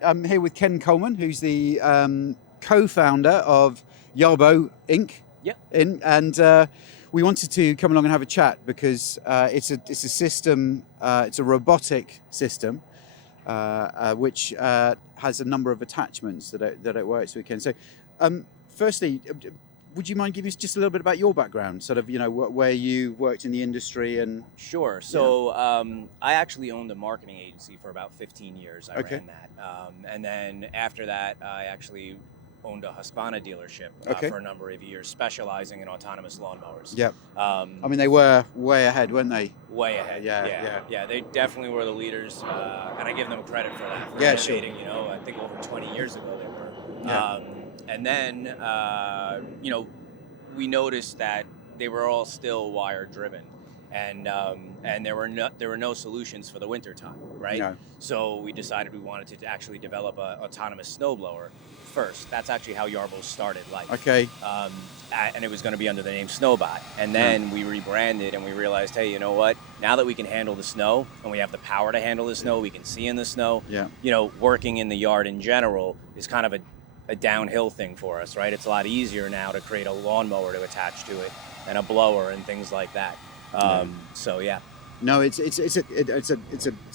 I'm here with Ken Koleman, who's the co-founder of Yarbo Inc. Yep. And we wanted to come along and have a chat because it's a system, it's a robotic system, which has a number of attachments that it works with, Ken. So, firstly, would you mind giving us just a little bit about your background, sort of, where you worked in the industry and... Sure. So I actually owned a marketing agency for about 15 years. I Okay. ran that. And then after that, I actually owned a Husqvarna dealership Okay. for a number of years, specializing in autonomous lawnmowers. Yeah. I mean, they were way ahead, weren't they? Way ahead. Yeah. They definitely were the leaders, and I give them credit for that. For Yeah, sure. innovating, I think over 20 years ago they were. Yeah. And then, we noticed that they were all still wire driven, and there were no solutions for the winter time, right? No. So we decided we wanted to actually develop a autonomous snowblower first. That's actually how Yarbo started life. Okay. And it was going to be under the name Snowbot. And then we rebranded and we realized, hey, you know what? Now that we can handle the snow and we have the power to handle the snow, we can see in the snow. Yeah. Working in the yard in general is kind of a downhill thing for us, right? It's a lot easier now to create a lawnmower to attach to it and a blower and things like that. So yeah. No, it's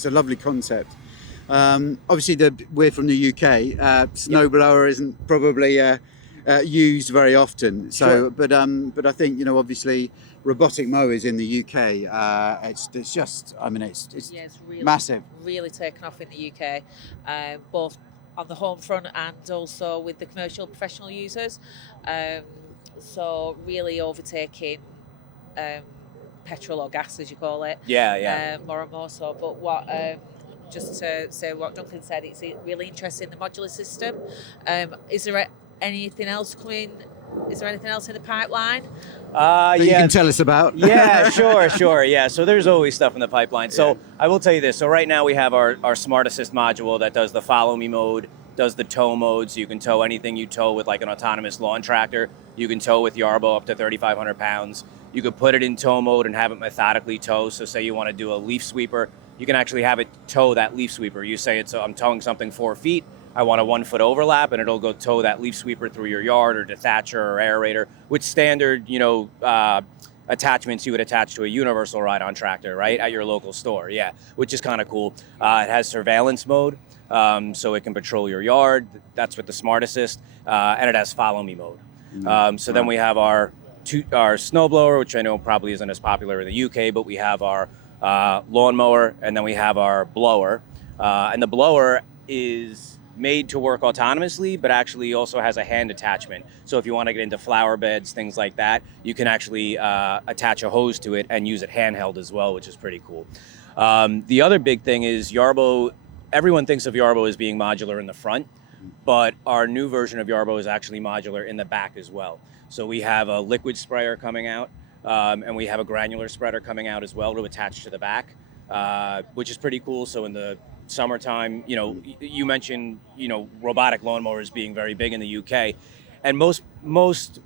a lovely concept. Obviously, we're from the UK. Snowblower isn't probably used very often. So, Sure. but I think obviously robotic mowers in the UK. It's just, I mean, it's really massive. Really taken off in the UK, both on the home front and also with the commercial professional users. So really overtaking petrol or gas, as you call it. Yeah. More and more so. But what just to say what Duncan said, it's really interesting, the modular system. Is there anything else coming? Is there anything else in the pipeline? That you can tell us about? Yeah, sure. Yeah, so there's always stuff in the pipeline. So I will tell you this. So right now we have our Smart Assist module that does the follow me mode, does the tow mode, so you can tow anything you tow with like an autonomous lawn tractor. You can tow with Yarbo up to 3,500 pounds. You could put it in tow mode and have it methodically tow. So say you want to do a leaf sweeper, you can actually have it tow that leaf sweeper. You say I'm towing something 4 feet. I want a 1 foot overlap, and it'll go tow that leaf sweeper through your yard or dethatcher or aerator with standard, attachments you would attach to a universal ride-on tractor, right, at your local store. Yeah, which is kind of cool. It has surveillance mode, so it can patrol your yard. That's with the Smart Assist, and it has follow me mode. Then we have our snowblower, which I know probably isn't as popular in the UK, but we have our lawnmower, and then we have our blower. And the blower is made to work autonomously, but actually also has a hand attachment. So if you want to get into flower beds, things like that, you can actually attach a hose to it and use it handheld as well, which is pretty cool. The other big thing is Yarbo. Everyone thinks of Yarbo as being modular in the front, but our new version of Yarbo is actually modular in the back as well. So we have a liquid sprayer coming out, and we have a granular spreader coming out as well to attach to the back, which is pretty cool. So in the summertime, you mentioned, robotic lawnmowers being very big in the UK, and most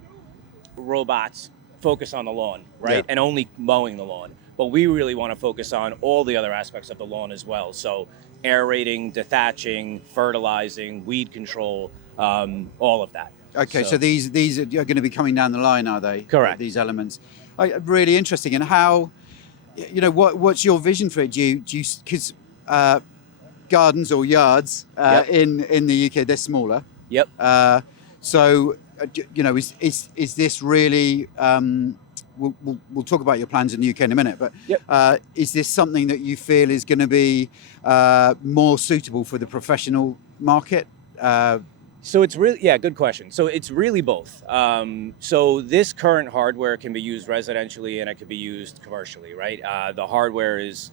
robots focus on the lawn, right? Yeah. And only mowing the lawn. But we really want to focus on all the other aspects of the lawn as well. So aerating, dethatching, fertilizing, weed control, all of that. Okay, so these are going to be coming down the line, are they? Correct. These elements. Really interesting. And how, what's your vision for it? Do you because gardens or yards in the UK, they're smaller. Yep. So, is this really? We'll talk about your plans in the UK in a minute, but is this something that you feel is going to be more suitable for the professional market? So it's really, good question. So it's really both. So this current hardware can be used residentially and it can be used commercially, right? The hardware is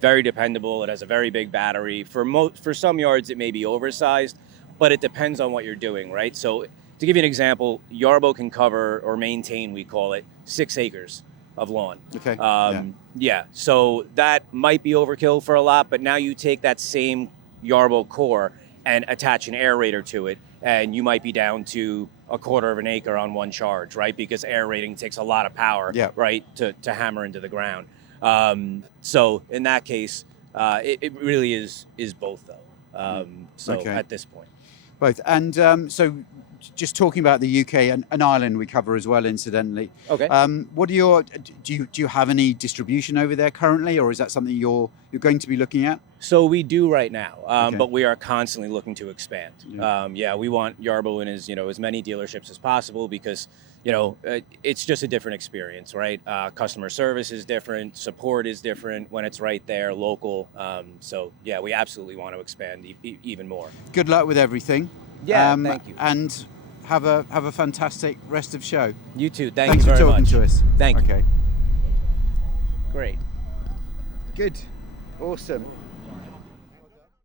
very dependable. It has a very big battery. For some yards, it may be oversized, but it depends on what you're doing, right? So to give you an example, Yarbo can cover or maintain, we call it, 6 acres of lawn. Okay. So that might be overkill for a lot, but now you take that same Yarbo core and attach an aerator to it, and you might be down to a 1/4 of an acre on one charge, right? Because aerating takes a lot of power, right, to hammer into the ground. So in that case, it really is both, though. So Okay. at this point. Both. And so just talking about the UK and Ireland we cover as well, incidentally. Okay. What are your, do you have any distribution over there currently, or is that something you're going to be looking at? So we do right now, Okay. but we are constantly looking to expand. We want Yarbo in as many dealerships as possible because it's just a different experience, right? Customer service is different, support is different when it's right there, local. We absolutely want to expand even more. Good luck with everything. Yeah, thank you. And have a fantastic rest of show. You too. Thanks you for very talking much. to us. Thank you. Okay. Great. Good. Awesome.